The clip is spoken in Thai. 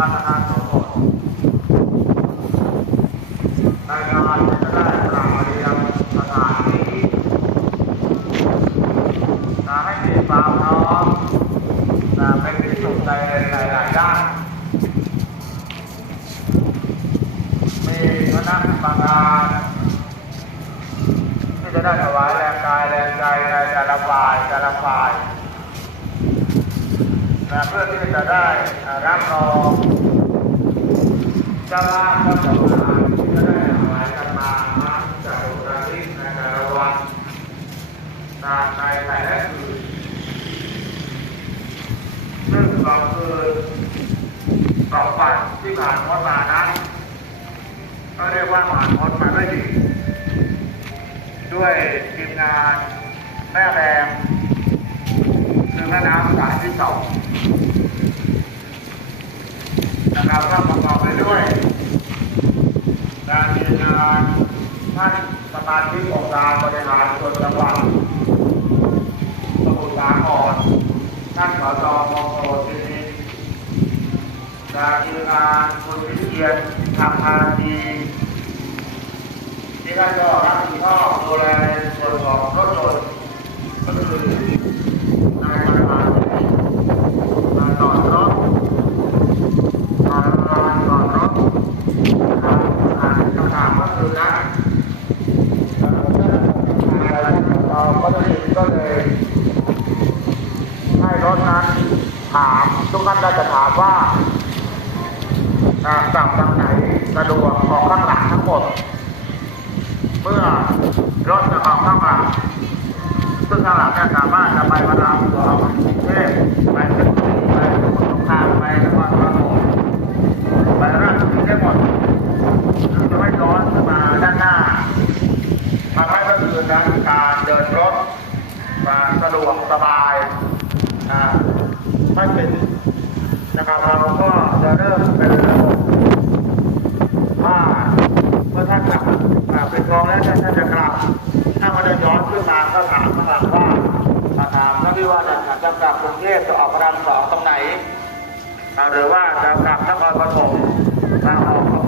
พัฒนาสมบูรณ์ในงานจะได้กล่าวเรียนสถานที่นะให้มีความพร้อมนะเป็นที่สุดในหลายๆด้านมีคณะกรรมการที่จะได้ถวายแรงกายแรงใจในแต่ละฝ่ายแต่ละฝ่าย เพื่อที่จะได้รับรองเจ้าบ้านเจ้าของงาที่จะได้ถวายกันมาทั้งจากอุตรดิตถ์ในแต่ละวันนะในแต่ละคืนซึ่งก็คือสองวันที่ผ่านพ้นมานั้นก็เรียกว่าผ่านพ้นมาด้วยดีด้วยทีมงานแม่แรง แม่น้ำสายที่สองนะครับก็ประกอบไปด้วยการทีมงานท่านสมาชิกองค์การบริหารส่วนจังหวัดสมุทรสาครท่านสจมงโคทีนี้การทีมงานคุณวิเชียนทำพาดีที่ท่านก็รับผิดชอบดูแลส่วนของรถยนต์ก็คือนายบริหารการจอดรถการจอดรถการอ่านคำถามก็คือนะเราก็จะก็เลยให้รถนั้น ถามทุกท่านก็จะถามว่าอ่ากทางไหนสะดวกออกข้างหลังทั้งหมด เมื่อรถจะออกข้างหลังซึ่งข้างหลังเนี่ยสามารถจะไปพระรามสองกรุงเทพไปเพชรบุรีไปสมุทรสงครามไปนครปฐมไปราชบุรีได้หมดซึ่งจะไม่ย้อนมาด้านหน้าทำให้ก็คือนั้นการเดินรถมาสะดวกสบาย ไม่เป็นนะครับเราก็จะเริ่มเป็นระบบว่าเมื่อท่านกลับกลับเป็นกองแล้วท่านจะกลับถ้ามาเดินย้อนขึ้นมาก็ถามข้างหลังว่ามาถามท่านที่ว่าจะจะกลับกรุงเทพจะออกพระรามสองตรงไหนหรือว่าจะกลับนครปฐมมาออก